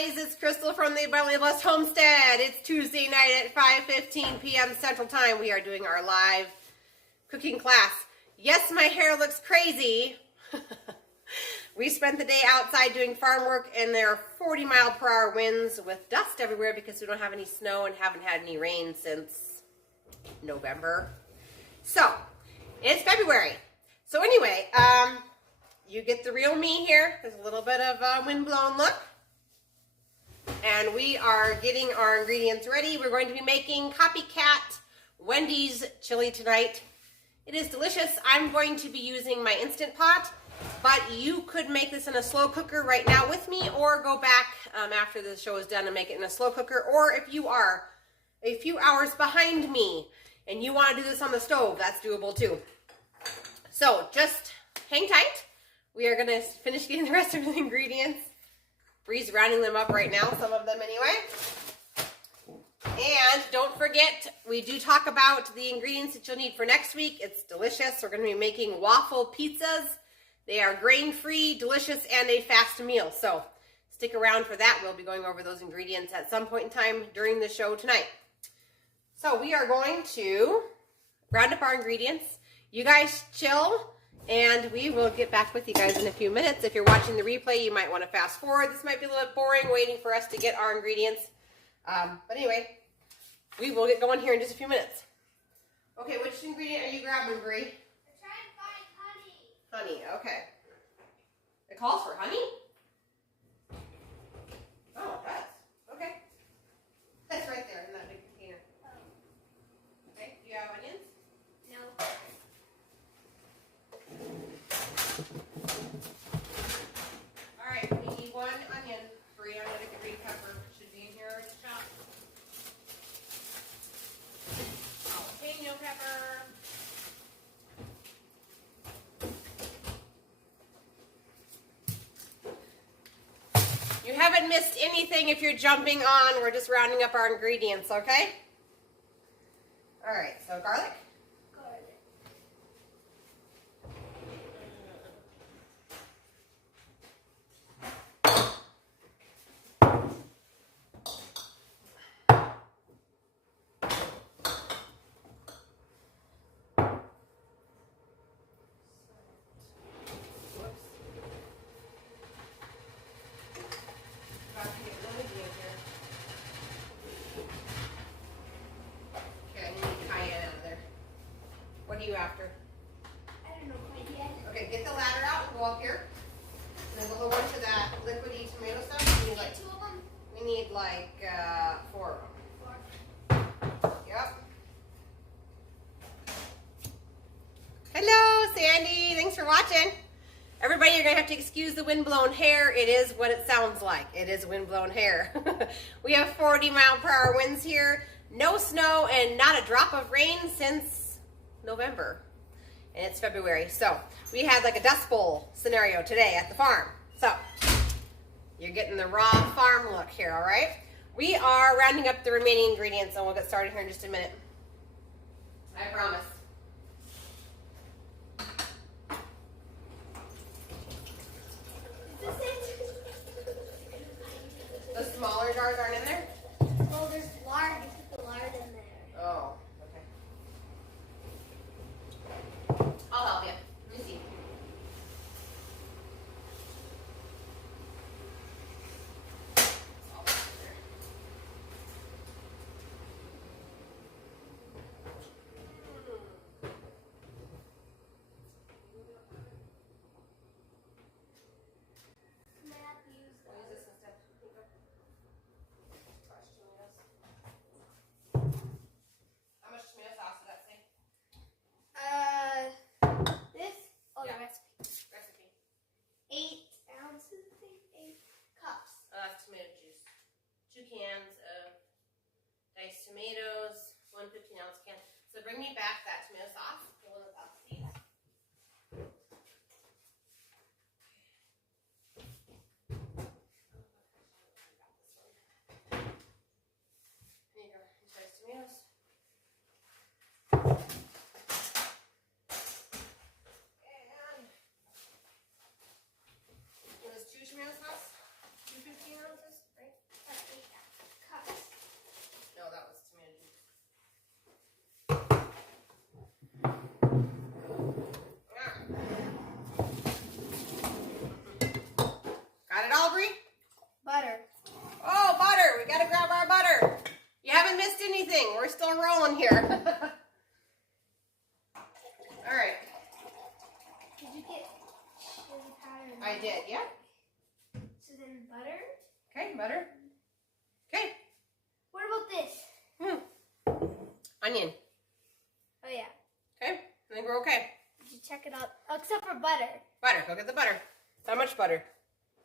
guys, it's Crystal from the Abundantly Blessed Homestead. It's Tuesday night at 5:15 p.m. Central Time. We are doing our live cooking class. Yes, my hair looks crazy. We spent the day outside doing farm work, and there are 40-mile-per-hour winds with dust everywhere because we don't have any snow and haven't had any rain since November. So, it's February. So anyway, you get the real me here. There's a little bit of a wind-blown look. And we are getting our ingredients ready. We're going to be making Copycat Wendy's chili tonight. It is delicious. I'm going to be using my Instant Pot, but you could make this in a slow cooker right now with me, or go back after the show is done and make it in a slow cooker. Or if you are a few hours behind me and you want to do this on the stove, that's doable too. So just hang tight. We are going to finish getting the rest of the ingredients. Bree's rounding them up right now, some of them anyway. And don't forget, we do talk about the ingredients that you'll need for next week. It's delicious. We're going to be making waffle pizzas. They are grain-free, delicious, and a fast meal. So stick around for that. We'll be going over those ingredients at some point in time during the show tonight. So we are going to round up our ingredients. You guys chill. And we will get back with you guys in a few minutes. If you're watching the replay, you might want to fast forward. This might be a little bit boring waiting for us to get our ingredients. But anyway, we will get going here in just a few minutes. Okay, which ingredient are you grabbing, Bree? I'm trying to find honey. Honey, okay. It calls for honey? Oh, it does. Okay. That's right there in that big container. Oh. Okay, do you have onions? No. Alright, we need 1 onion. Bree, I'm going to get green pepper. Should be in here already chopped. Jalapeno pepper. You haven't missed anything if you're jumping on. We're just rounding up our ingredients, okay? Alright, so garlic. What are you after? I don't know quite yet. Okay, get the ladder out and go up here. And then we'll go into that liquidy tomato stuff. We need like 2 of them? We need like 4 of them. 4. Yep. Hello, Sandy. Thanks for watching. Everybody, you're going to have to excuse the wind-blown hair. It is what it sounds like. It is wind-blown hair. We have 40-mile-per-hour winds here. No snow and not a drop of rain since November. And it's February. So we had like a dust bowl scenario today at the farm. So you're getting the raw farm look here, all right? We are rounding up the remaining ingredients, and we'll get started here in just a minute. I promise. Is this it? The smaller jars aren't in there? Well, there's lard. You put the lard in there. Oh, okay. I'll help you. Let me see. How much tomato sauce does that say? This? Oh, Yeah. the recipe. 8 ounces, I think. 8 cups. That's tomato juice. 2 cans of diced tomatoes, 1 15-ounce can. So bring me back that tomato sauce, the one without the seeds. Here you go, these diced tomatoes. And it was 2 tomato sauce, 2 15 ounces, right? we're still rolling here. All right. Did you get chili powder? I did, yeah. So then butter? Okay, butter. Okay. What about this? Onion. Oh yeah. Okay, I think we're okay. Did you check it out? Oh, except for butter. Butter, go get the butter. How much butter?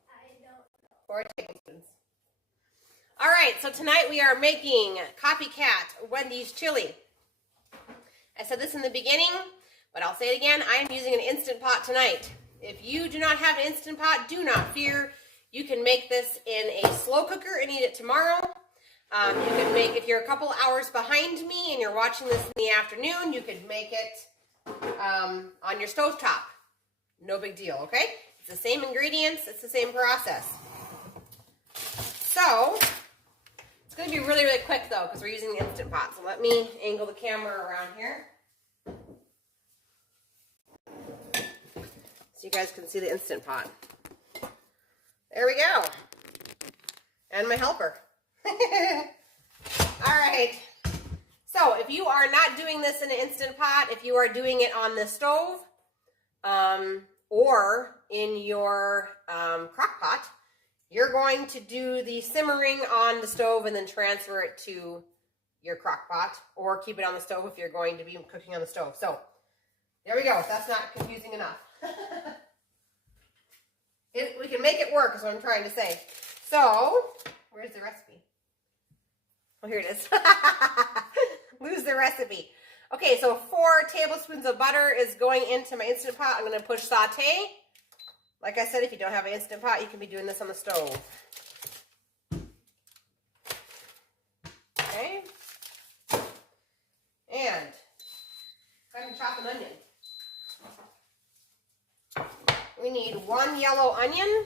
I don't know. 4 tablespoons. All right, so tonight we are making Copycat Wendy's chili. I said this in the beginning, but I'll say it again. I am using an Instant Pot tonight. If you do not have an Instant Pot, do not fear. You can make this in a slow cooker and eat it tomorrow. You can make, if you're a couple hours behind me and you're watching this in the afternoon, you could make it on your stovetop. No big deal, okay? It's the same ingredients, it's the same process. So, it's going to be really, really quick though, because we're using the Instant Pot. So let me angle the camera around here, so you guys can see the Instant Pot. There we go. And my helper. All right. So if you are not doing this in an Instant Pot, if you are doing it on the stove or in your crock pot, you're going to do the simmering on the stove and then transfer it to your crock pot, or keep it on the stove if you're going to be cooking on the stove. So there we go. If that's not confusing enough. We can make it work is what I'm trying to say. So where's the recipe? Oh, here it is. Lose the recipe. Okay, so 4 tablespoons of butter is going into my Instant Pot. I'm going to push saute. Like I said, if you don't have an Instant Pot, you can be doing this on the stove. Okay. And time to chop an onion. We need 1 yellow onion.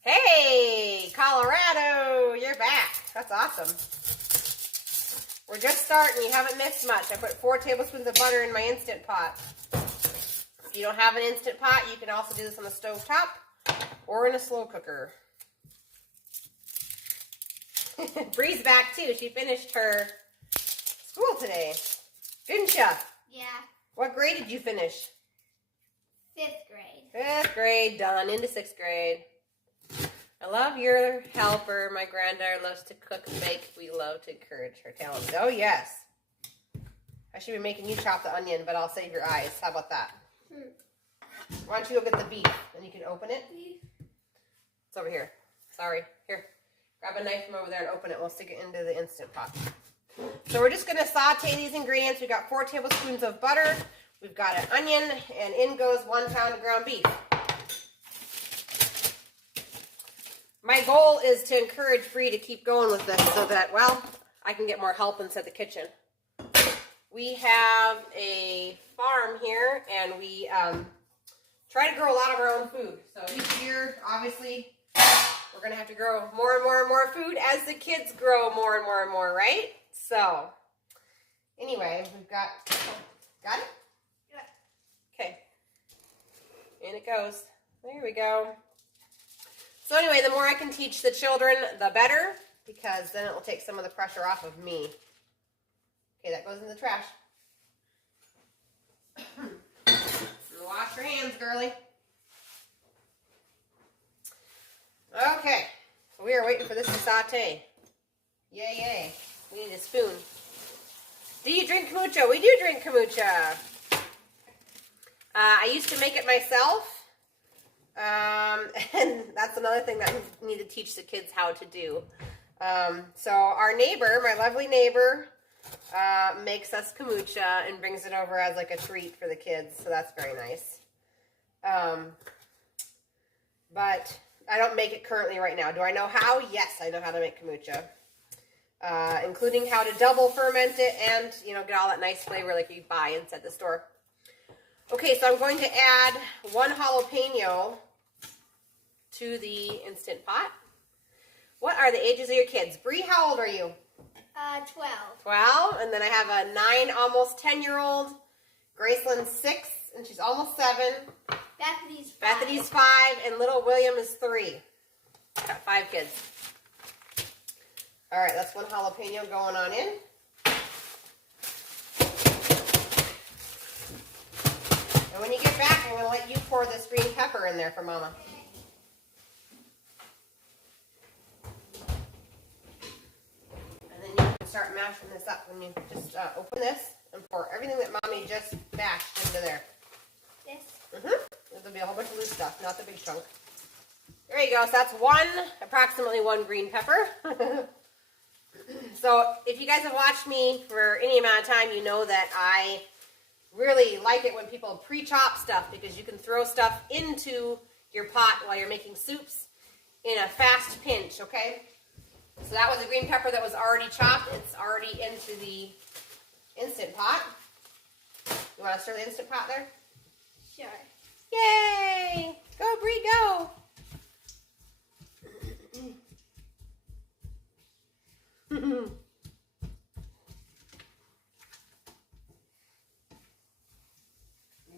Hey, Colorado, you're back. That's awesome. We're just starting. You haven't missed much. I put 4 tablespoons of butter in my Instant Pot. If you don't have an Instant Pot, you can also do this on the stove top or in a slow cooker. Bree's back too. She finished her school today. Didn't ya? Yeah. What grade did you finish? 5th grade. 5th grade, done. Into 6th grade. I love your helper. My granddaughter loves to cook and bake. We love to encourage her talents. Oh, yes. I should be making you chop the onion, but I'll save your eyes. How about that? Why don't you go get the beef, and you can open it? It's over here. Sorry. Here. Grab a knife from over there and open it. We'll stick it into the Instant Pot. So we're just going to saute these ingredients. We've got 4 tablespoons of butter. We've got an onion, and in goes 1 pound of ground beef. My goal is to encourage Bree to keep going with this so that, well, I can get more help inside the kitchen. We have a farm here, and we try to grow a lot of our own food. So each year, obviously, we're going to have to grow more and more and more food as the kids grow more and more and more, right? So, anyway, we've got it? Yeah. Okay. In it goes. There we go. So anyway, the more I can teach the children, the better, because then it will take some of the pressure off of me. Okay, that goes in the trash. Wash your hands, girly. Okay, so we are waiting for this to saute. Yay, yay. We need a spoon. Do you drink kombucha? We do drink kombucha. I used to make it myself. And that's another thing that we need to teach the kids how to do. So our neighbor, my lovely neighbor, makes us kombucha and brings it over as like a treat for the kids. So that's very nice. But I don't make it currently right now. Do I know how? Yes, I know how to make kombucha. Including how to double ferment it and, you know, get all that nice flavor like you buy inside the store. Okay, so I'm going to add 1 jalapeno to the Instant Pot. What are the ages of your kids? Bree, how old are you? 12. 12, and then I have a 9, almost 10-year-old. Graceland's 6, and she's almost 7. Bethany's 5. Bethany's 5, and little William is 3. Got 5 kids. All right, that's one jalapeno going on in. And when you get back, I'm going to let you pour this green pepper in there for Mama. And then you can start mashing this up when you just open this and pour everything that Mommy just mashed into there. This? There'll be a whole bunch of loose stuff, not the big chunk. There you go. So that's approximately one green pepper. So if you guys have watched me for any amount of time, you know that I really like it when people pre-chop stuff because you can throw stuff into your pot while you're making soups in a fast pinch, okay? So that was a green pepper that was already chopped. It's already into the Instant Pot. You want to stir the Instant Pot there? Sure. Yay! Go, Bree, go! You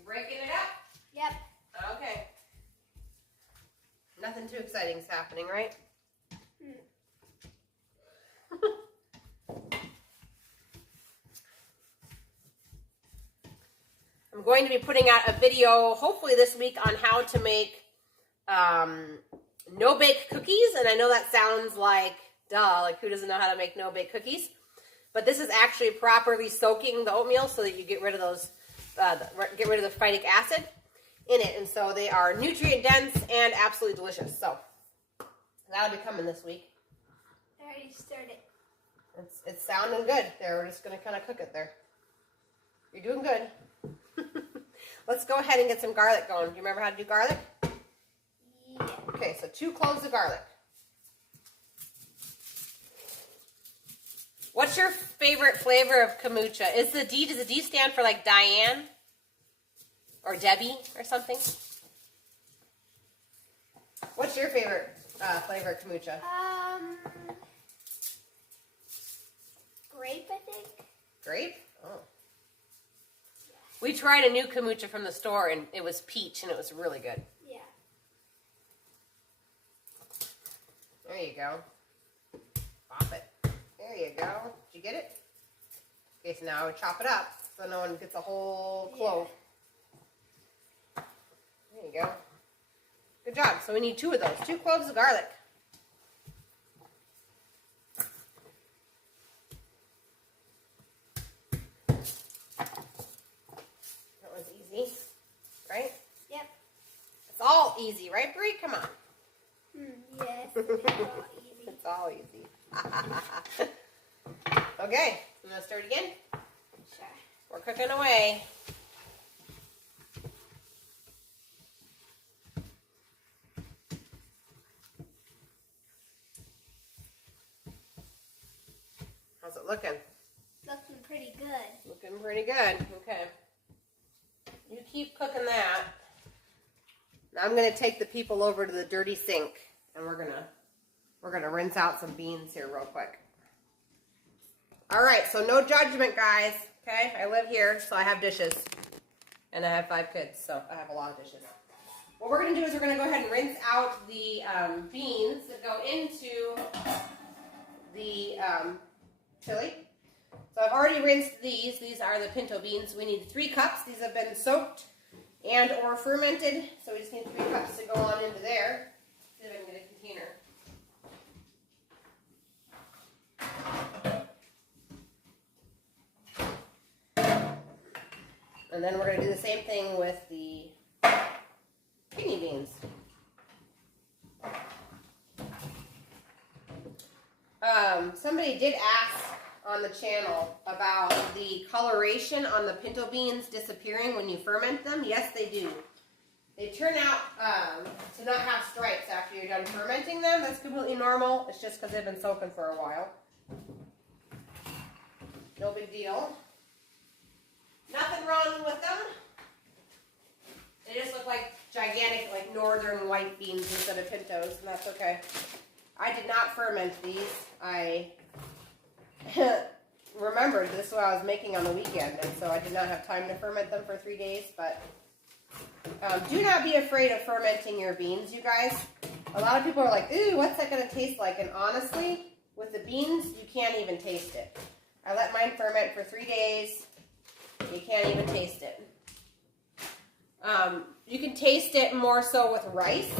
breaking it up? Yep. Okay. Nothing too exciting is happening, right? I'm going to be putting out a video, hopefully this week, on how to make no-bake cookies. And I know that sounds like, duh, like who doesn't know how to make no-bake cookies? But this is actually properly soaking the oatmeal so that you get rid of those, get rid of the phytic acid in it. And so they are nutrient-dense and absolutely delicious. So that'll be coming this week. I already stirred it. It's sounding good there. We're just going to kind of cook it there. You're doing good. Let's go ahead and get some garlic going. Do you remember how to do garlic? Yeah. Okay, so 2 cloves of garlic. What's your favorite flavor of kombucha? Does the D stand for like Diane? Or Debbie or something? What's your favorite flavor of kombucha? Grape, I think. Grape? Oh. We tried a new kombucha from the store, and it was peach, and it was really good. Yeah. There you go. Pop it. There you go. Did you get it? Okay, so now I would chop it up so no one gets a whole clove. Yeah. There you go. Good job. So we need 2 of those. 2 cloves of garlic. Right? Yep. It's all easy, right, Brie? Come on. Yes, it's all easy. It's all easy. Okay, you want to start again? Sure. We're cooking away. How's it looking? Looking pretty good. Looking pretty good. Okay. You keep cooking that. Now I'm going to take the people over to the dirty sink, and we're gonna rinse out some beans here real quick. All right, so no judgment, guys. Okay, I live here, so I have dishes, and I have 5 kids, so I have a lot of dishes. What we're gonna do is we're gonna go ahead and rinse out the beans that go into the chili. So I've already rinsed these. These are the Pinto Beans. We need 3 cups. These have been soaked and or fermented. So we just need 3 cups to go on into there. See if I can get a container. And then we're going to do the same thing with the kidney beans. Somebody did ask on the channel about the coloration on the pinto beans disappearing when you ferment them. Yes, they do. They turn out to not have stripes after you're done fermenting them. That's completely normal. It's just because they've been soaking for a while. No big deal. Nothing wrong with them. They just look like gigantic, like northern white beans instead of pintos, and that's okay. I did not ferment these. I remembered this is what I was making on the weekend, and so I did not have time to ferment them for 3 days, but do not be afraid of fermenting your beans, you guys. A lot of people are like, ooh, what's that going to taste like? And honestly, With the beans, you can't even taste it. I let mine ferment for 3 days. You can't even taste it. You can taste it more so with rice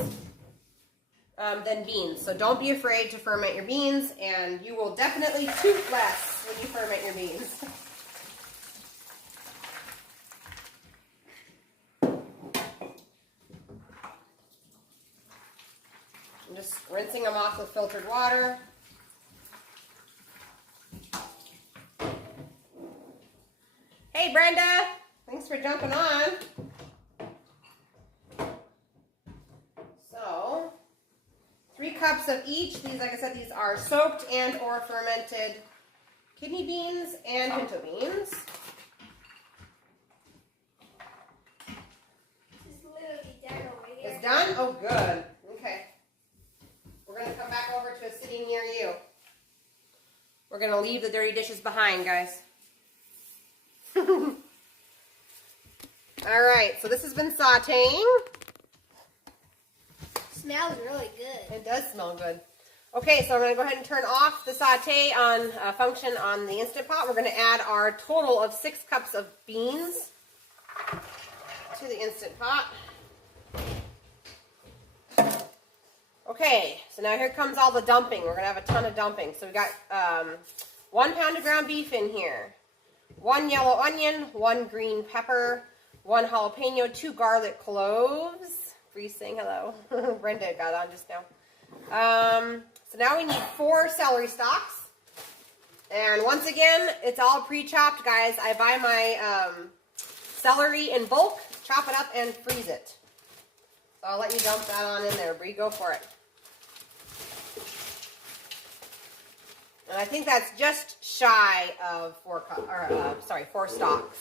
than beans. So don't be afraid to ferment your beans, and you will definitely toot less when you ferment your beans. I'm just rinsing them off with filtered water. Hey Brenda, thanks for jumping on. So, 3 cups of each. These, like I said, these are soaked and or fermented kidney beans and pinto beans. This is literally done over here. It's done? Oh, good. Okay. We're going to come back over to a sitting near you. We're going to leave the dirty dishes behind, guys. All right, so this has been sauteing. Smells really good. It does smell good. Okay, so I'm going to go ahead and turn off the saute on function on the Instant Pot. We're going to add our total of 6 cups of beans to the Instant Pot. Okay, so now here comes all the dumping. We're going to have a ton of dumping. So we got 1 pound of ground beef in here, 1 yellow onion, 1 green pepper, 1 jalapeno, 2 garlic cloves. Bree's saying hello. Brenda got on just now. So now we need 4 celery stalks. And once again, it's all pre-chopped, guys. I buy my celery in bulk, chop it up, and freeze it. So I'll let you dump that on in there, Bree. Go for it. And I think that's just shy of 4 stalks.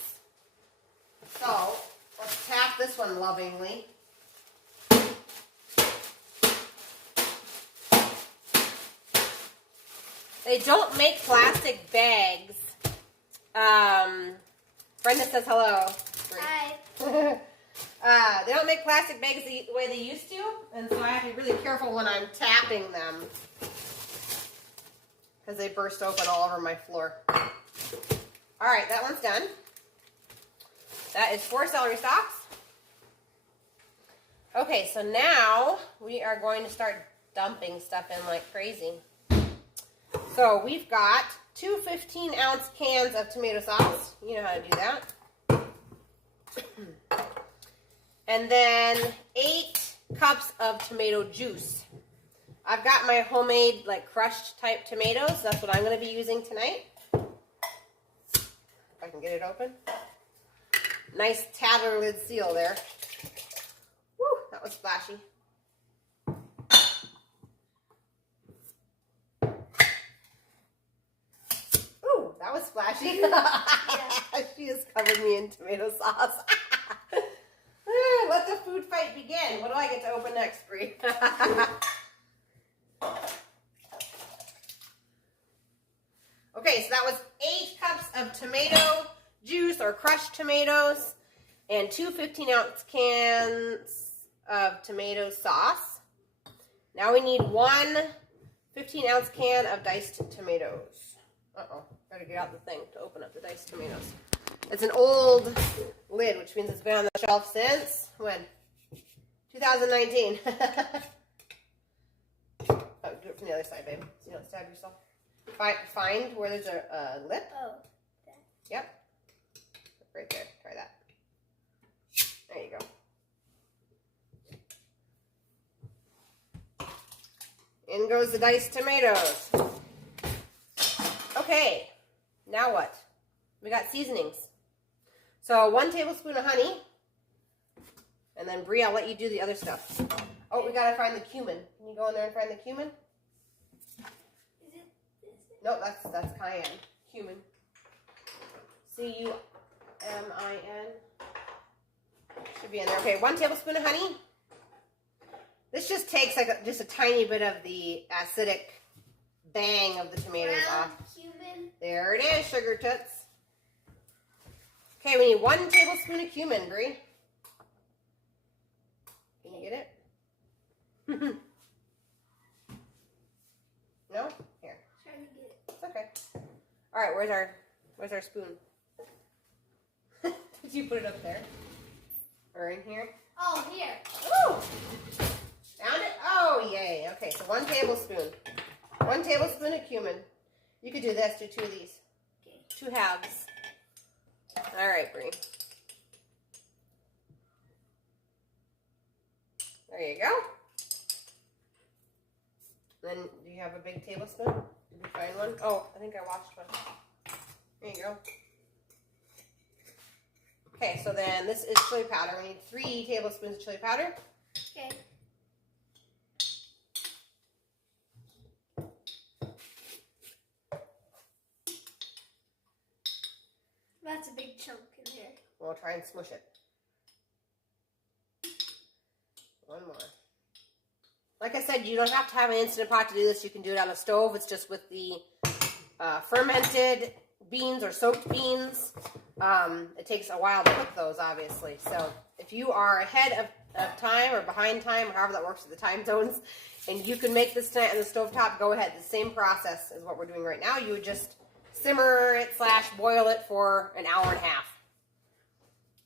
So let's tap this one lovingly. They don't make plastic bags. Brenda says hello. Hi. They don't make plastic bags the way they used to, and so I have to be really careful when I'm tapping them because they burst open all over my floor. All right, that one's done. That is 4 celery stalks. Okay, so now we are going to start dumping stuff in like crazy. So we've got 2 15-ounce cans of tomato sauce. You know how to do that. And then 8 cups of tomato juice. I've got my homemade, like, crushed type tomatoes. That's what I'm going to be using tonight. If I can get it open. Nice tattered lid seal there. Woo, that was splashy. Ooh, that was splashy. She has covered me in tomato sauce. Let the food fight begin. What do I get to open next, Bree? Okay, so that was 8 cups of tomato juice or crushed tomatoes and 2 15-ounce cans of tomato sauce. Now we need 1 15-ounce can of diced tomatoes. Uh-oh, gotta get out the thing to open up the diced tomatoes. It's an old lid, which means it's been on the shelf since, when? 2019. Oh, do it from the other side, babe. So you don't stab yourself. Find where there's a lip. Oh. Yep. Right there. Try that. There you go. In goes the diced tomatoes. Okay. Now what? We got seasonings. So 1 tablespoon of honey. And then Bree, I'll let you do the other stuff. Oh, we gotta find the cumin. Can you go in there and find the cumin? Is it this? No, that's cayenne. Cumin. Cumin. Should be in there. Okay, 1 tablespoon of honey. This just takes like just a tiny bit of the acidic bang of the tomatoes off. Cumin. There it is, sugar toots. Okay, we need 1 tablespoon of cumin, Bree. Can you get it? No? Here. Sure. okay. All right, where's our spoon? Did you put it up there? Or in here? Oh, here. Ooh! Found it? Oh, yay. Okay, so 1 tablespoon. 1 tablespoon of cumin. You could do this, do 2 of these. Okay. 2 halves. All right, Bree. There you go. Then, do you have a big tablespoon? Did we find one? Oh, I think I washed one. There you go. Okay, so then this is chili powder. We need 3 tablespoons of chili powder. Okay. That's a big chunk in here. We'll try and smush it. 1 more. Like I said, you don't have to have an Instant Pot to do this. You can do it on a stove. It's just with the fermented beans or soaked beans. It takes a while to cook those, obviously. So if you are ahead of time or behind time, or however that works with the time zones, and you can make this tonight on the stovetop, go ahead. The same process as what we're doing right now. You would just simmer it / boil it for an hour and a half.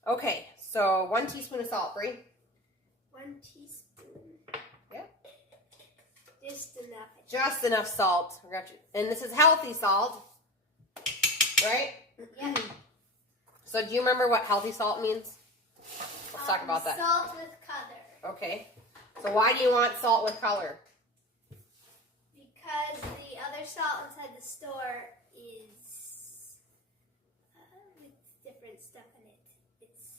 Okay, so 1 teaspoon of salt, Brie. 1 teaspoon. Yeah. Just enough. Just enough salt. And this is healthy salt, right? Yeah. So do you remember what healthy salt means? Let's talk about that. Salt with color. Okay. So why do you want salt with color? Because the other salt inside the store is with different stuff in it. It's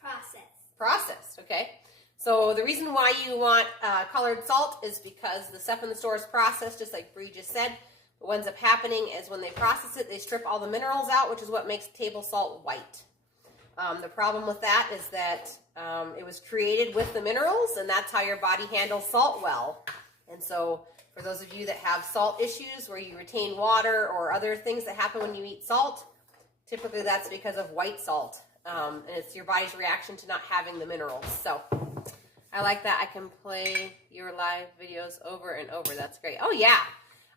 processed. Processed, okay. So the reason why you want colored salt is because the stuff in the store is processed, just like Bree just said. But what ends up happening is when they process it, they strip all the minerals out, which is what makes table salt white. The problem with that is that it was created with the minerals, and that's how your body handles salt well. And so for those of you that have salt issues where you retain water or other things that happen when you eat salt, typically that's because of white salt. And it's your body's reaction to not having the minerals. So I like that. I can play your live videos over and over. That's great. Oh, yeah.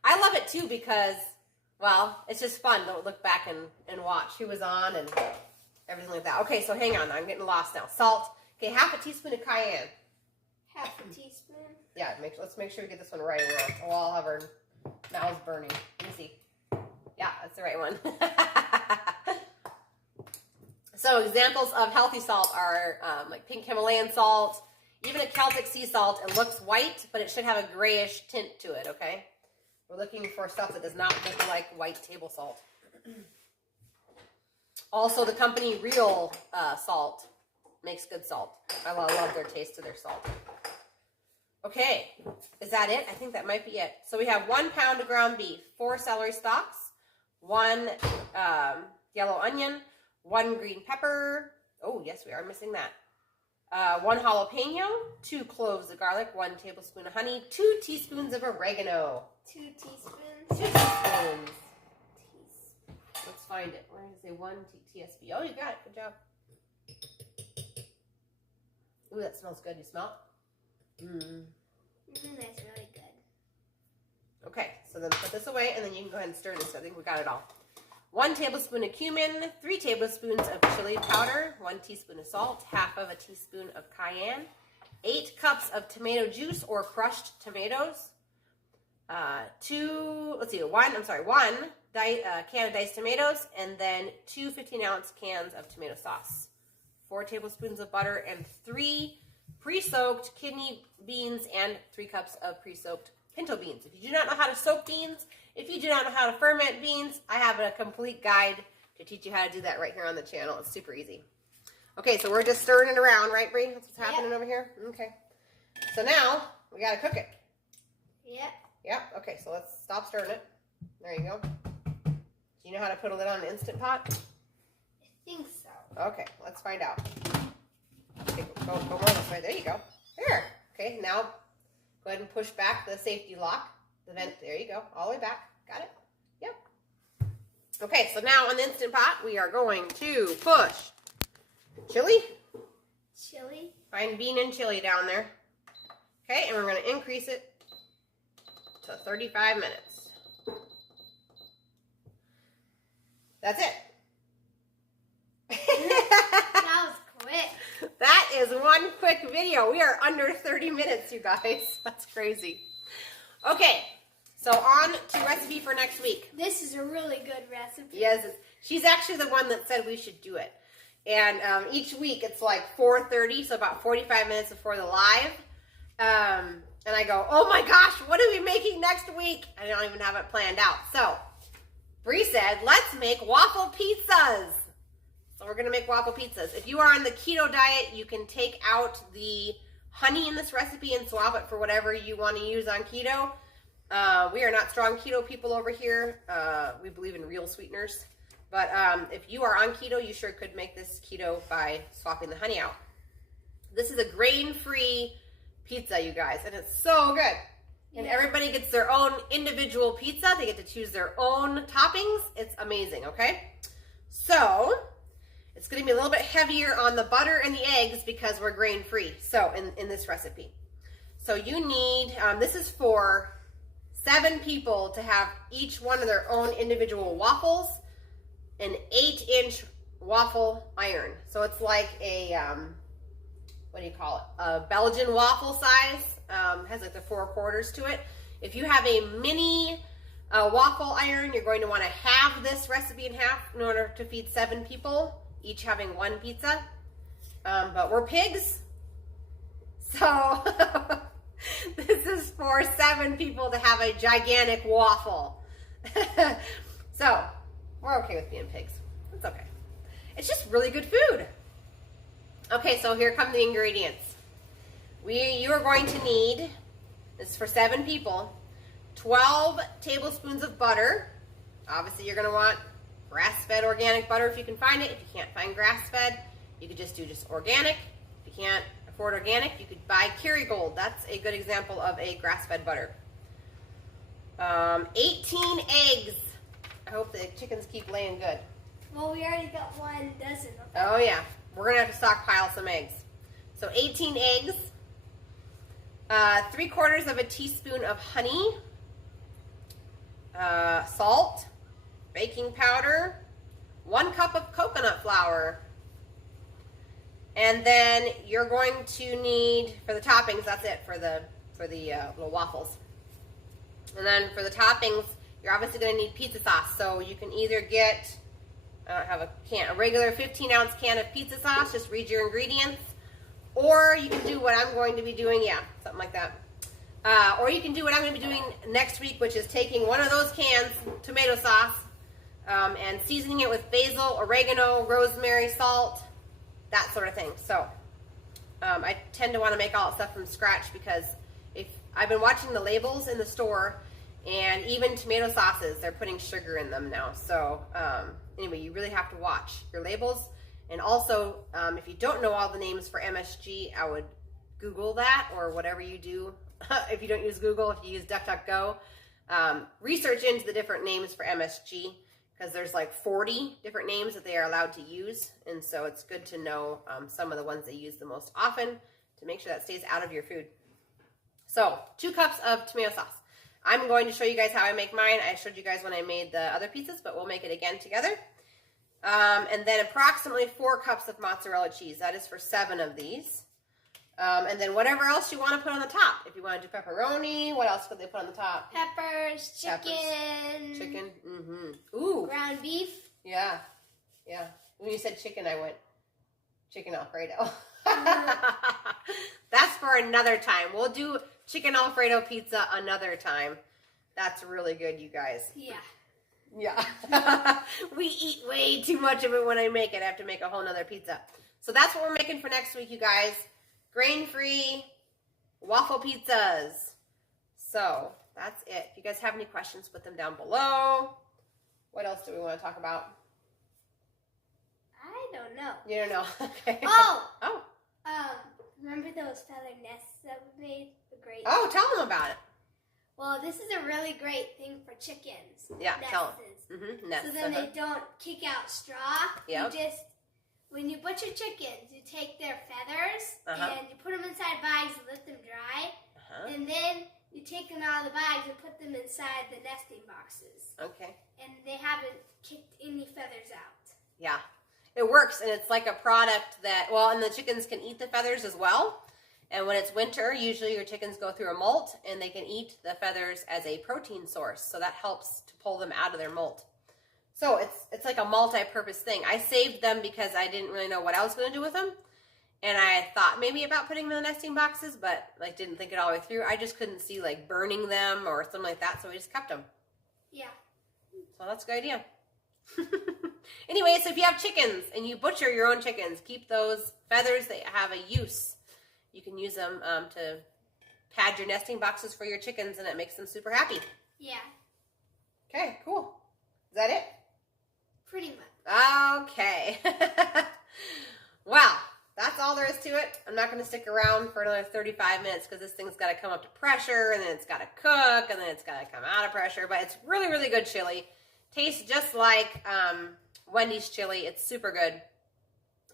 I love it, too, because, well, it's just fun to look back and watch who was on and everything like that. Okay, so hang on. I'm getting lost now. Salt. Okay, half a teaspoon of cayenne. Half a teaspoon. Yeah, let's make sure we get this one right. We'll all have our mouths burning. Let me see. Yeah, that's the right one. So examples of healthy salt are like pink Himalayan salt, even a Celtic sea salt. It looks white, but it should have a grayish tint to it, okay? We're looking for stuff that does not look like white table salt. Also, the company Real Salt makes good salt. I love their taste of their salt. Okay, is that it? I think that might be it. So we have 1 pound of ground beef, 4 celery stalks, 1 yellow onion, 1 green pepper. Oh, yes, we are missing that. 1 jalapeno, 2 cloves of garlic, 1 tablespoon of honey, 2 teaspoons of oregano. 2 teaspoons. 2 teaspoons. Let's find it. Where does it say 1 TSP? Oh, you got it. Good job. Ooh, that smells good. You smell it? That's really good. Okay, so then put this away, and then you can go ahead and stir this. I think we got it all. 1 tablespoon of cumin, 3 tablespoons of chili powder, 1 teaspoon of salt, half of a teaspoon of cayenne, 8 cups of tomato juice or crushed tomatoes, 1 can of diced tomatoes, and then 2 15-ounce cans of tomato sauce, 4 tablespoons of butter, and 3 pre-soaked kidney beans, and 3 cups of pre-soaked pinto beans. If you do not know how to soak beans, if you do not know how to ferment beans, I have a complete guide to teach you how to do that right here on the channel. It's super easy. Okay, so we're just stirring it around, right, Bree? That's what's happening over here? Okay. So now, we got to cook it. Yep. Yep. Okay, so let's stop stirring it. There you go. Do you know how to put a lid on an Instant Pot? I think so. Okay, let's find out. Okay, go more this way. There you go. There. Okay, now go ahead and push back the safety lock. The vent. There you go. All the way back. Got it? Yep. Okay, so now on the Instant Pot, we are going to push chili. Chili. Find bean and chili down there. Okay, and we're going to increase it to 35 minutes. That's it. That was quick. That is one quick video. We are under 30 minutes, you guys. That's crazy. Okay, so on to recipe for next week. This is a really good recipe. Yes, she's actually the one that said we should do it. And each week it's like 4:30, so about 45 minutes before the live. And I go, oh my gosh, what are we making next week? I don't even have it planned out. So Bree said, let's make waffle pizzas. So we're going to make waffle pizzas. If you are on the keto diet, you can take out the honey in this recipe and swap it for whatever you want to use on keto. We are not strong keto people over here. We believe in real sweeteners. But if you are on keto, you sure could make this keto by swapping the honey out. This is a grain-free pizza, you guys, and it's so good. And everybody gets their own individual pizza. They get to choose their own toppings. It's amazing, okay? So it's going to be a little bit heavier on the butter and the eggs because we're grain-free, so in this recipe. So you need, this is for 7 people to have each one of their own individual waffles, an 8-inch waffle iron. So it's like a, what do you call it? A Belgian waffle size. Has like the 4 quarters to it. If you have a mini waffle iron, you're going to want to halve this recipe in half in order to feed 7 people, each having 1 pizza. But we're pigs, so this is for 7 people to have a gigantic waffle. So we're okay with being pigs. It's okay. It's just really good food. Okay, so here come the ingredients. You are going to need, this is for 7 people, 12 tablespoons of butter. Obviously, you're going to want grass-fed organic butter if you can find it. If you can't find grass-fed, you could just do organic. If you can't afford organic, you could buy Kerrygold. That's a good example of a grass-fed butter. 18 eggs. I hope the chickens keep laying good. Well, we already got 1 dozen. Okay. Oh, yeah. We're going to have to stockpile some eggs. So 18 eggs. 3/4 of a teaspoon of honey, salt, baking powder, 1 cup of coconut flour, and then you're going to need, for the toppings, that's it for the little waffles. And then for the toppings, you're obviously going to need pizza sauce. So you can either get, I don't have a regular 15-ounce can of pizza sauce. Just read your ingredients. Or you can do what I'm going to be doing, something like that. Or you can do what I'm going to be doing next week, which is taking one of those cans, tomato sauce, and seasoning it with basil, oregano, rosemary, salt, that sort of thing. So I tend to want to make all that stuff from scratch because if I've been watching the labels in the store, and even tomato sauces, they're putting sugar in them now. So anyway, you really have to watch your labels. And also, if you don't know all the names for MSG, I would Google that or whatever you do. If you don't use Google, if you use DuckDuckGo, research into the different names for MSG because there's like 40 different names that they are allowed to use. And so it's good to know some of the ones they use the most often to make sure that stays out of your food. So 2 cups of tomato sauce. I'm going to show you guys how I make mine. I showed you guys when I made the other pizzas, but we'll make it again together. And then approximately 4 cups of mozzarella cheese. That is for 7 of these. And then whatever else you want to put on the top. If you want to do pepperoni, what else could they put on the top? Peppers, chicken. Chicken. Mm-hmm. Ooh. Ground beef. Yeah. Yeah. When you said chicken, I went chicken Alfredo. That's for another time. We'll do chicken Alfredo pizza another time. That's really good, you guys. Yeah. Yeah. We eat way too much of it when I make it. I have to make a whole nother pizza. So that's what we're making for next week, you guys. Grain-free waffle pizzas. So that's it. If you guys have any questions, put them down below. What else do we want to talk about? I don't know. You don't know. Okay. Oh! Oh. Remember those feather nests that we made? Great. Oh, tell them about it. Well, this is a really great thing for chickens. Yeah, tell them. Mm-hmm. So then they don't kick out straw. Yep. You just, when you butcher chickens, you take their feathers and you put them inside bags and let them dry. And then you take them out of the bags and put them inside the nesting boxes. Okay. And they haven't kicked any feathers out. Yeah, it works, and it's like a product that, well, and the chickens can eat the feathers as well. And when it's winter, usually your chickens go through a molt, and they can eat the feathers as a protein source. So that helps to pull them out of their molt. So it's like a multi-purpose thing. I saved them because I didn't really know what I was going to do with them. And I thought maybe about putting them in the nesting boxes, but like didn't think it all the way through. I just couldn't see like burning them or something like that, so we just kept them. Yeah. So that's a good idea. Anyway, so if you have chickens and you butcher your own chickens, keep those feathers that have a use. You can use them to pad your nesting boxes for your chickens, and it makes them super happy. Yeah. Okay, cool. Is that it? Pretty much. Okay. Well, that's all there is to it. I'm not going to stick around for another 35 minutes because this thing's got to come up to pressure, and then it's got to cook, and then it's got to come out of pressure. But it's really, really good chili. Tastes just like Wendy's chili. It's super good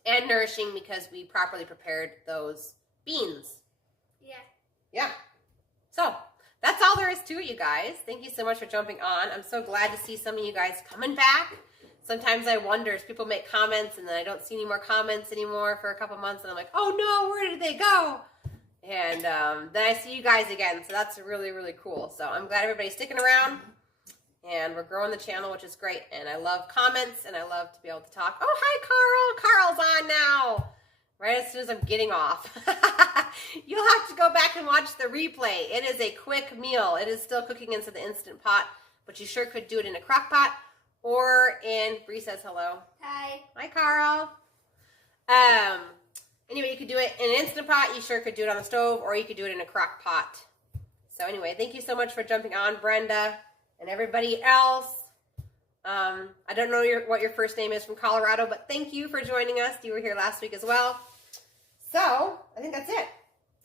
and nourishing because we properly prepared those beans. Yeah. Yeah. So that's all there is to it, you guys. Thank you so much for jumping on. I'm so glad to see some of you guys coming back. Sometimes I wonder if people make comments and then I don't see any more comments anymore for a couple months, and I'm like, oh no, where did they go? And then I see you guys again, so that's really, really cool. So I'm glad everybody's sticking around, and we're growing the channel, which is great. And I love comments, and I love to be able to talk. Oh, hi, Carl. Carl's on now. Right as soon as I'm getting off. You'll have to go back and watch the replay. It is a quick meal. It is still cooking into the Instant Pot, but you sure could do it in a crock pot or in, Bree says hello. Hi. Hi, Carl. Anyway, you could do it in an Instant Pot. You sure could do it on the stove, or you could do it in a crock pot. So anyway, thank you so much for jumping on, Brenda, and everybody else. I don't know what your first name is from Colorado, but thank you for joining us. You were here last week as well. So, I think that's it.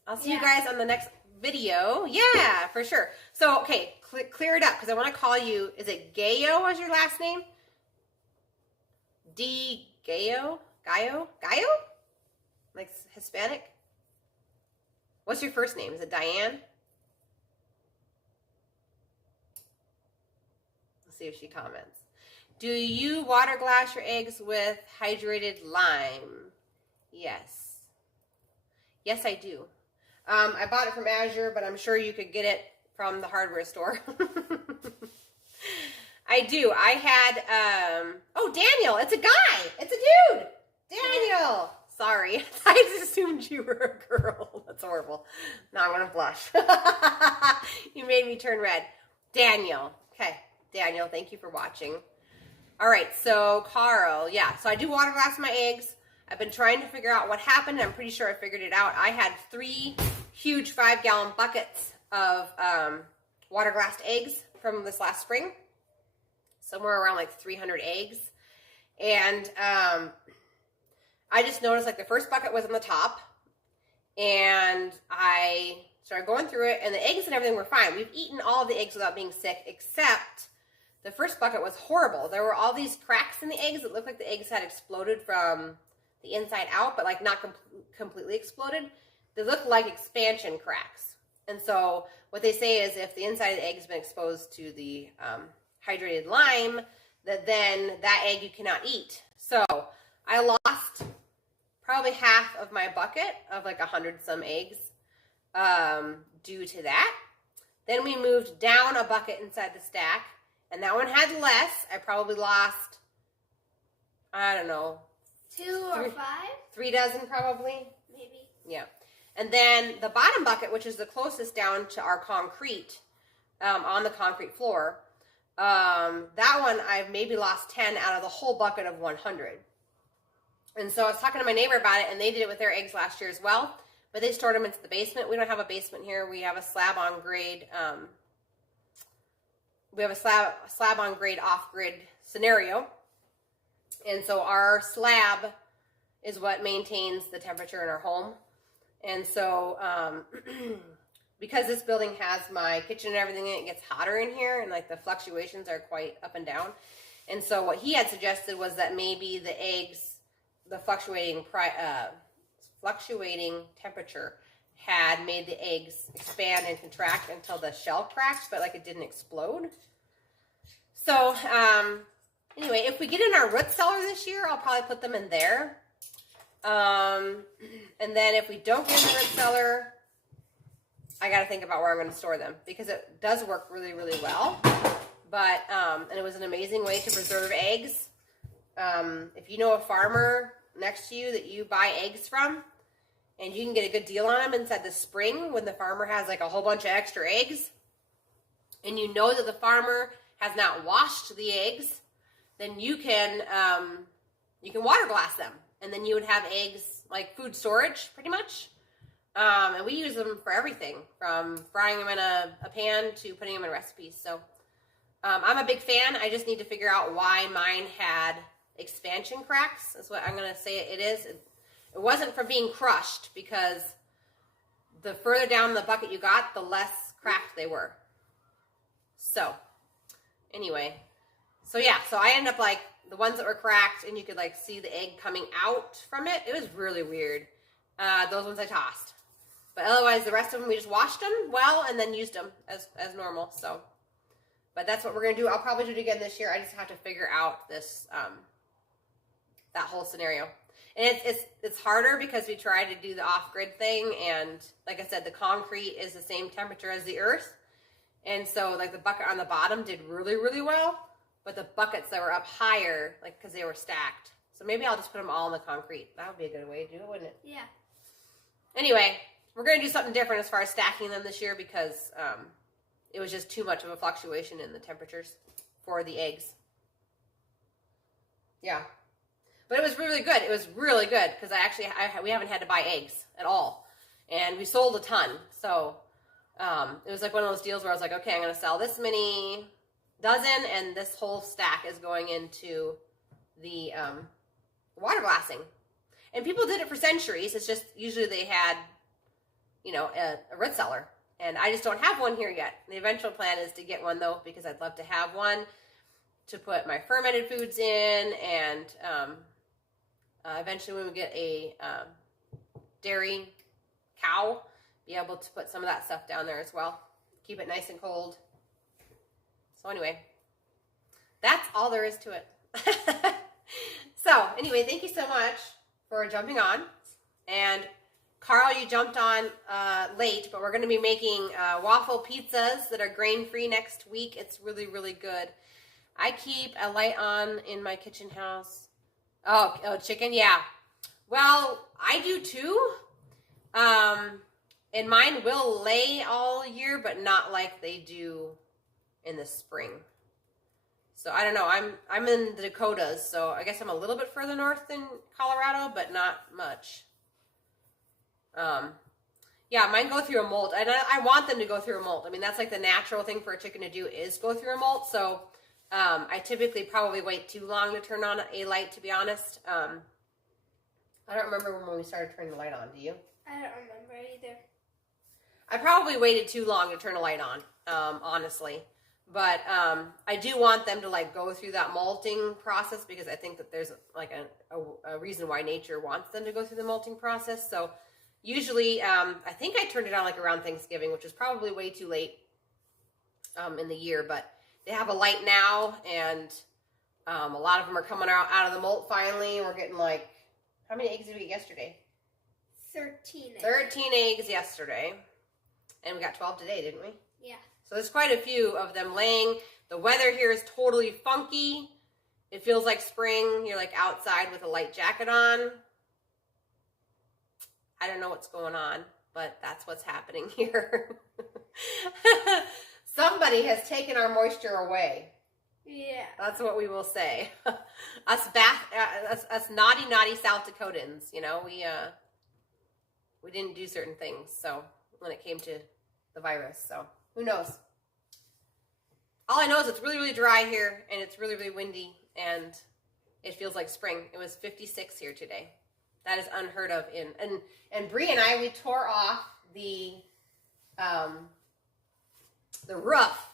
I'll see you guys on the next video. Yeah, for sure. So, okay, clear it up, because I want to call you, is it Gayo as your last name? D. Gayo? Gayo? Gayo? Like Hispanic? What's your first name? Is it Diane? Let's see if she comments. Do you water glass your eggs with hydrated lime? Yes. Yes, I do. I bought it from Azure, but I'm sure you could get it from the hardware store. I do. I had, oh, Daniel. It's a guy. It's a dude. Daniel. Sorry. I just assumed you were a girl. That's horrible. Now I'm going to blush. You made me turn red. Daniel. Okay. Daniel, thank you for watching. All right, so Carl, yeah, so I do water glass my eggs. I've been trying to figure out what happened. I'm pretty sure I figured it out. I had 3 huge 5-gallon buckets of water glassed eggs from this last spring, somewhere around like 300 eggs. And I just noticed like the first bucket was on the top, and I started going through it, and the eggs and everything were fine. We've eaten all of the eggs without being sick, except the first bucket was horrible. There were all these cracks in the eggs. It looked like the eggs had exploded from the inside out, but like not completely exploded. They looked like expansion cracks. And so what they say is if the inside of the egg has been exposed to the hydrated lime, then that egg you cannot eat. So I lost probably half of my bucket of like 100-some eggs due to that. Then we moved down a bucket inside the stack, and that one had less. I probably lost, I don't know, 2 or 5? 3 dozen probably. Maybe. Yeah. And then the bottom bucket, which is the closest down to our concrete, on the concrete floor, that one I've maybe lost 10 out of the whole bucket of 100. And so I was talking to my neighbor about it, and they did it with their eggs last year as well, but they stored them into the basement. We don't have a basement here. We have a slab on grade, slab on grade off-grid scenario. And so our slab is what maintains the temperature in our home. And so because this building has my kitchen and everything in it, gets hotter in here, and like the fluctuations are quite up and down. And so what he had suggested was that maybe the eggs, the fluctuating temperature had made the eggs expand and contract until the shell cracked, but like it didn't explode. So Anyway, if we get in our root cellar this year, I'll probably put them in there. And then if we don't get in the root cellar, I got to think about where I'm going to store them because it does work really, really well. But, and it was an amazing way to preserve eggs. If you know a farmer next to you that you buy eggs from, and you can get a good deal on them inside the spring when the farmer has like a whole bunch of extra eggs, and you know that the farmer has not washed the eggs, then you can water glass them, and then you would have eggs like food storage pretty much. And we use them for everything from frying them in a pan to putting them in recipes. So I'm a big fan. I just need to figure out why mine had expansion cracks. That's what I'm going to say it is. It wasn't from being crushed because the further down the bucket you got, the less cracked they were. So anyway, so I ended up like the ones that were cracked and you could like see the egg coming out from it. It was really weird. Those ones I tossed. But otherwise the rest of them we just washed them well and then used them as normal. So, but that's what we're going to do. I'll probably do it again this year. I just have to figure out this, that whole scenario. And it's harder because we try to do the off-grid thing, and like I said, the concrete is the same temperature as the earth, and so like the bucket on the bottom did really, really well, but the buckets that were up higher, like because they were stacked, so maybe I'll just put them all in the concrete. That would be a good way to do it, wouldn't it? Yeah. Anyway, we're going to do something different as far as stacking them this year because it was just too much of a fluctuation in the temperatures for the eggs. Yeah. But it was really good. It was really good because we haven't had to buy eggs at all. And we sold a ton. So it was like one of those deals where I was like, okay, I'm going to sell this many dozen and this whole stack is going into the water glassing. And people did it for centuries. It's just usually they had, a root cellar. And I just don't have one here yet. The eventual plan is to get one though because I'd love to have one to put my fermented foods in and eventually when we get a dairy cow, be able to put some of that stuff down there as well. Keep it nice and cold. So anyway, that's all there is to it. So anyway, thank you so much for jumping on. And Carl, you jumped on late, but we're going to be making waffle pizzas that are grain-free next week. It's really, really good. I keep a light on in my kitchen house. Oh, chicken, yeah. Well, I do too. And mine will lay all year, but not like they do in the spring. So I don't know. I'm in the Dakotas, so I guess I'm a little bit further north than Colorado, but not much. Yeah, mine go through a molt. And I want them to go through a molt. I mean, that's like the natural thing for a chicken to do is go through a molt. So I typically probably wait too long to turn on a light, to be honest. I don't remember when we started turning the light on. Do you? I don't remember either. I probably waited too long to turn a light on, honestly. But I do want them to like go through that malting process because I think that there's like a reason why nature wants them to go through the malting process. So usually, I think I turned it on like around Thanksgiving, which is probably way too late in the year. But they have a light now, and a lot of them are coming out of the molt finally. We're getting like, how many eggs did we get yesterday? 13 eggs. 13 eggs yesterday. And we got 12 today, didn't we? Yeah. So there's quite a few of them laying. The weather here is totally funky. It feels like spring. You're like outside with a light jacket on. I don't know what's going on, but that's what's happening here. Somebody has taken our moisture away. Yeah. That's what we will say. Us naughty South Dakotans, we didn't do certain things. So when it came to the virus, so who knows? All I know is it's really, really dry here, and it's really, really windy, and it feels like spring. It was 56 here today. That is unheard of. And Bree and I, we tore off the roof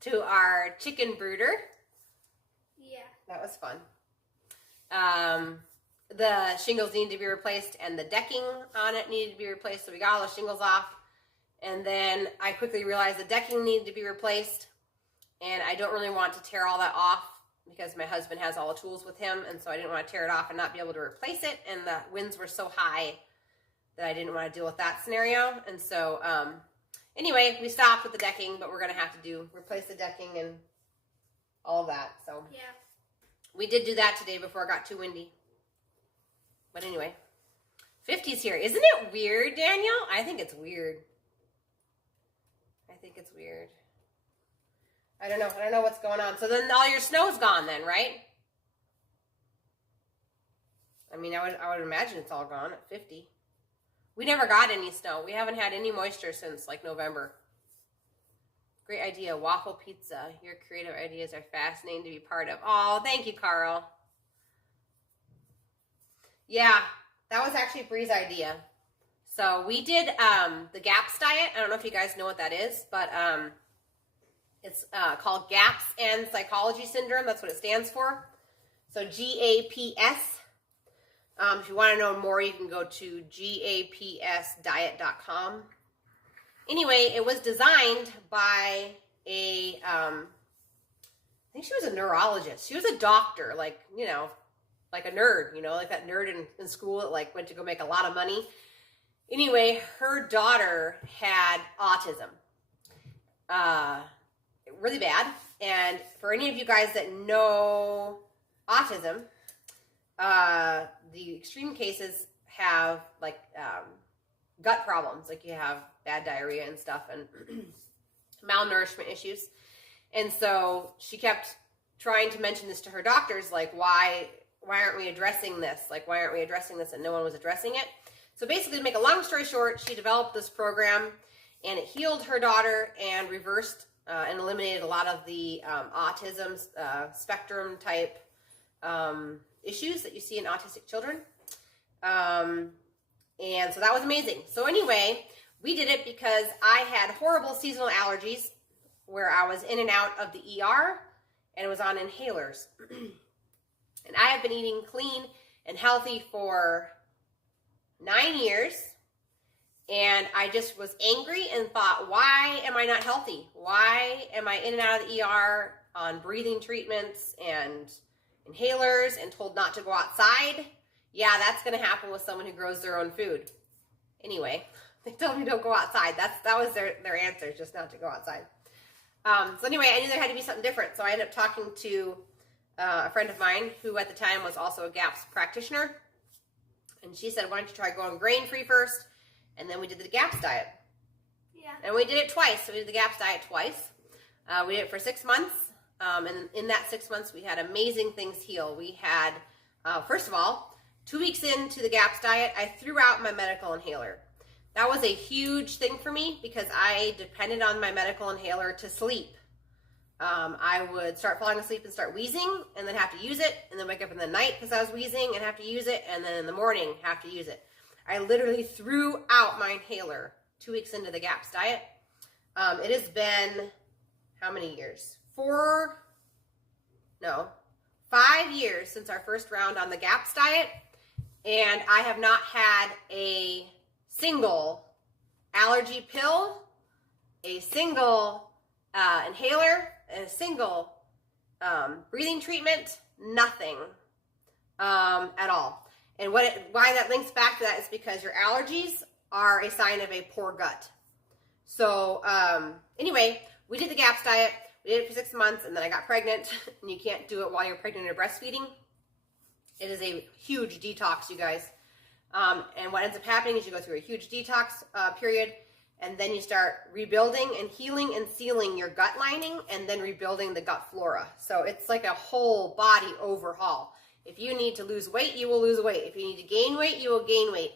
to our chicken brooder. Yeah. That was fun. The shingles needed to be replaced, and the decking on it needed to be replaced, so we got all the shingles off. And then I quickly realized the decking needed to be replaced, and I don't really want to tear all that off because my husband has all the tools with him, and so I didn't want to tear it off and not be able to replace it, and the winds were so high that I didn't want to deal with that scenario. And so anyway, we stopped with the decking, but we're going to have to replace the decking and all of that. So yeah, we did do that today before it got too windy. But anyway, 50's here. Isn't it weird, Daniel? I think it's weird. I think it's weird. I don't know what's going on. So then all your snow's gone then, right? I mean, I would imagine it's all gone at 50. We never got any snow. We haven't had any moisture since like November. Great idea. Waffle pizza. Your creative ideas are fascinating to be part of. Oh, thank you, Carl. Yeah, that was actually Bree's idea. So we did the GAPS diet. I don't know if you guys know what that is, but it's called GAPS and Psychology Syndrome. That's what it stands for. So GAPS. If you want to know more, you can go to gapsdiet.com. Anyway, it was designed by I think she was a neurologist. She was a doctor, like a nerd, like that nerd in school that like went to go make a lot of money. Anyway, her daughter had autism, really bad. And for any of you guys that know autism, the extreme cases have like gut problems, like you have bad diarrhea and stuff, and malnourishment issues. And so she kept trying to mention this to her doctors, like why aren't we addressing this? Like why aren't we addressing this? And no one was addressing it. So basically, to make a long story short, she developed this program, and it healed her daughter and reversed and eliminated a lot of the autism spectrum type issues that you see in autistic children. And so that was amazing. So anyway, we did it because I had horrible seasonal allergies where I was in and out of the ER and was on inhalers. And I have been eating clean and healthy for 9 years. And I just was angry and thought, why am I not healthy? Why am I in and out of the ER on breathing treatments and inhalers and told not to go outside? Yeah, that's going to happen with someone who grows their own food. Anyway, they told me don't go outside. That was their answer, just not to go outside. So anyway, I knew there had to be something different. So I ended up talking to a friend of mine who at the time was also a GAPS practitioner. And she said, why don't you try going grain-free first? And then we did the GAPS diet. yeah. And we did it twice. So we did the GAPS diet twice. We did it for 6 months. And in that 6 months, we had amazing things heal. We had, first of all, 2 weeks into the GAPS diet, I threw out my medical inhaler. That was a huge thing for me because I depended on my medical inhaler to sleep. I would start falling asleep and start wheezing and then have to use it, and then wake up in the night because I was wheezing and have to use it, and then in the morning have to use it. I literally threw out my inhaler 2 weeks into the GAPS diet. It has been, how many years? 5 years since our first round on the GAPS diet, and I have not had a single allergy pill, a single inhaler, a single breathing treatment, nothing at all. And why that links back to that is because your allergies are a sign of a poor gut. So anyway, we did the GAPS diet. We did it for 6 months, and then I got pregnant, and you can't do it while you're pregnant or breastfeeding. It is a huge detox, you guys. And what ends up happening is you go through a huge detox period, and then you start rebuilding and healing and sealing your gut lining, and then rebuilding the gut flora. So it's like a whole body overhaul. If you need to lose weight, you will lose weight. If you need to gain weight, you will gain weight.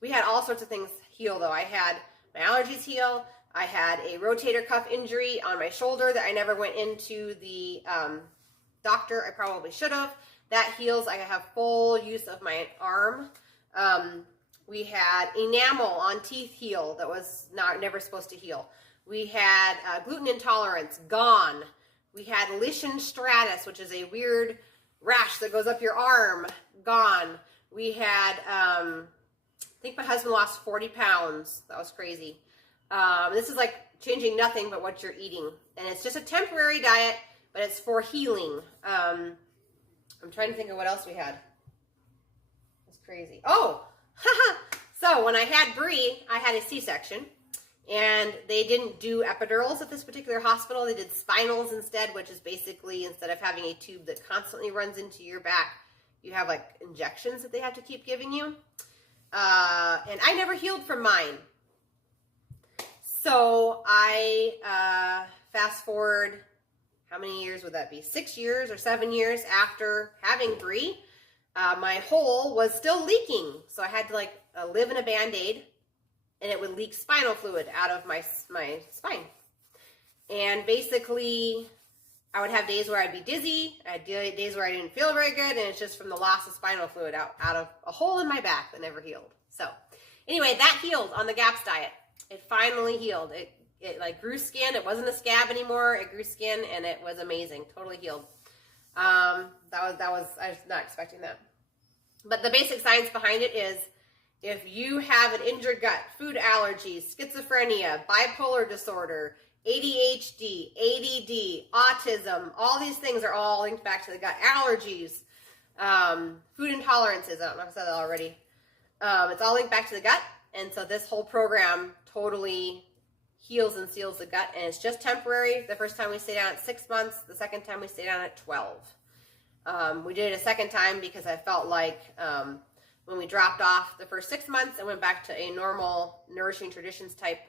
We had all sorts of things heal, though. I had my allergies heal. I had a rotator cuff injury on my shoulder that I never went into the doctor. I probably should have. That heals. I have full use of my arm. We had enamel on teeth heal that was never supposed to heal. We had gluten intolerance, gone. We had lichen stratus, which is a weird rash that goes up your arm, gone. We had, I think my husband lost 40 pounds. That was crazy. This is like changing nothing but what you're eating. And it's just a temporary diet, but it's for healing. I'm trying to think of what else we had. It's crazy. Oh, so when I had Bree, I had a C-section, and they didn't do epidurals at this particular hospital. They did spinals instead, which is basically, instead of having a tube that constantly runs into your back, you have like injections that they have to keep giving you. And I never healed from mine. So I fast forward, how many years would that be? 6 years or 7 years after having Bree, my hole was still leaking. So I had to like live in a Band-Aid, and it would leak spinal fluid out of my spine. And basically, I would have days where I'd be dizzy. I had days where I didn't feel very good, and it's just from the loss of spinal fluid out of a hole in my back that never healed. So anyway, that healed on the GAPS diet. It finally healed. It like grew skin. It wasn't a scab anymore. It grew skin, and it was amazing. Totally healed. I was not expecting that. But the basic science behind it is, if you have an injured gut, food allergies, schizophrenia, bipolar disorder, ADHD, ADD, autism, all these things are all linked back to the gut. Allergies, food intolerances, I don't know if I said that already. It's all linked back to the gut. And so this whole program totally heals and seals the gut. And it's just temporary. The first time we stayed down at 6 months. The second time we stayed down at 12. We did it a second time because I felt like when we dropped off the first 6 months and went back to a normal Nourishing Traditions type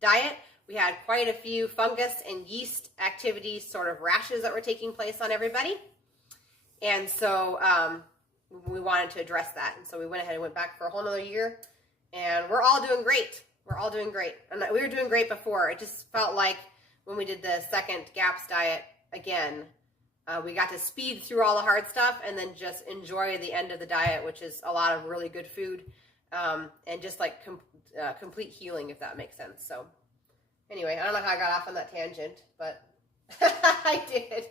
diet, we had quite a few fungus and yeast activities, sort of rashes that were taking place on everybody. And so we wanted to address that. And so we went ahead and went back for a whole nother year. And we're all doing great. We're all doing great. And we were doing great before. It just felt like when we did the second GAPS diet again, we got to speed through all the hard stuff and then just enjoy the end of the diet, which is a lot of really good food, and just like complete healing, if that makes sense. So anyway, I don't know how I got off on that tangent, but I did.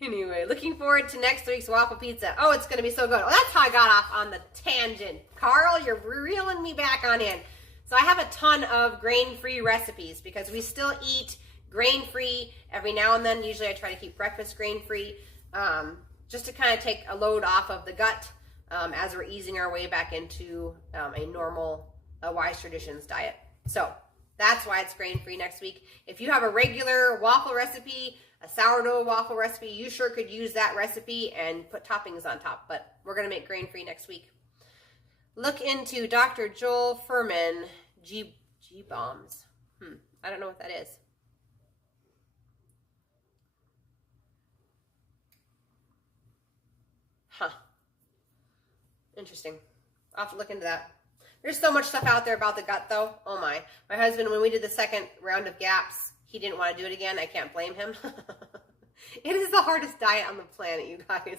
Anyway, looking forward to next week's waffle pizza. Oh, it's going to be so good. Oh, that's how I got off on the tangent. Carl, you're reeling me back on in. So I have a ton of grain-free recipes because we still eat grain-free every now and then. Usually I try to keep breakfast grain-free, just to kind of take a load off of the gut as we're easing our way back into a normal Wise Traditions diet. So that's why it's grain-free next week. If you have a regular waffle recipe, a sourdough waffle recipe, you sure could use that recipe and put toppings on top, but we're going to make grain-free next week. Look into Dr. Joel Furman G-bombs. I don't know what that is. Huh. Interesting. I'll have to look into that. There's so much stuff out there about the gut, though. Oh, my. My husband, when we did the second round of GAPS, he didn't want to do it again. I can't blame him. It is the hardest diet on the planet, you guys.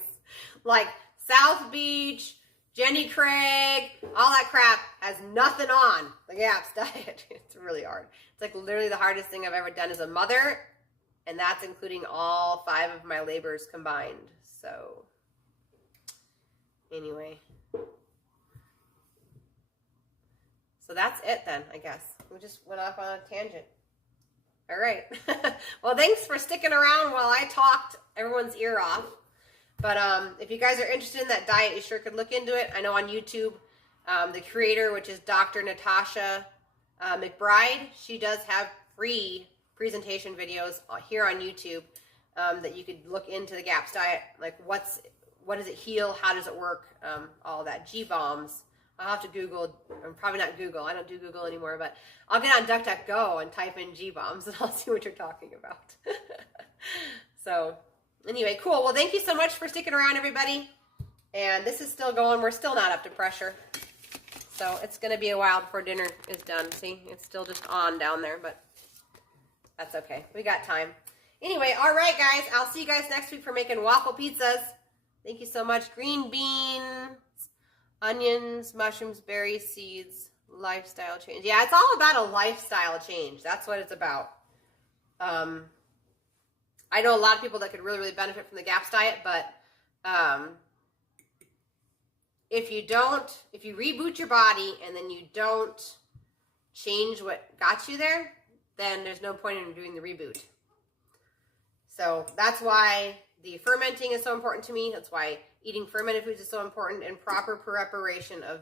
Like, South Beach, Jenny Craig, all that crap has nothing on the GAPS diet. It's really hard. It's like literally the hardest thing I've ever done as a mother, and that's including all 5 of my labors combined. So, anyway. So that's it then, I guess. We just went off on a tangent. All right. Well, thanks for sticking around while I talked everyone's ear off. But if you guys are interested in that diet, you sure could look into it. I know on YouTube, the creator, which is Dr. Natasha McBride, she does have free presentation videos here on YouTube that you could look into the GAPS diet. Like what does it heal? How does it work? All that. G-bombs. I'll have to Google, or probably not Google, I don't do Google anymore, but I'll get on DuckDuckGo and type in G-bombs and I'll see what you're talking about. So, anyway, cool. Well, thank you so much for sticking around, everybody. And this is still going. We're still not up to pressure. So, it's going to be a while before dinner is done. See, it's still just on down there, but that's okay. We got time. Anyway, all right, guys. I'll see you guys next week for making waffle pizzas. Thank you so much. Green beans, onions, mushrooms, berries, seeds, lifestyle change. Yeah, it's all about a lifestyle change. That's what it's about. I know a lot of people that could really, really benefit from the GAPS diet, but if you reboot your body and then you don't change what got you there, then there's no point in doing the reboot. So that's why the fermenting is so important to me. That's why eating fermented foods is so important, and proper preparation of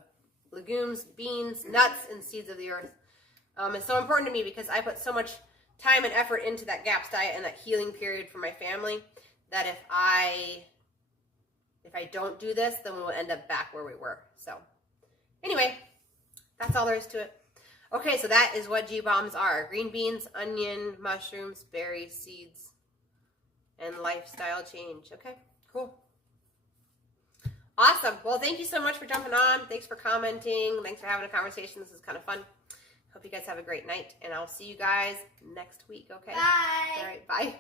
legumes, beans, nuts, and seeds of the earth is so important to me, because I put so much time and effort into that GAPS diet and that healing period for my family, that if I don't do this, then we'll end up back where we were. So anyway, that's all there is to it. Okay, so that is what G-bombs are. Green beans, onion, mushrooms, berries, seeds, and lifestyle change. Okay, cool. Awesome. Well, thank you so much for jumping on. Thanks for commenting. Thanks for having a conversation. This is kind of fun. Hope you guys have a great night, and I'll see you guys next week, okay? Bye. All right, bye.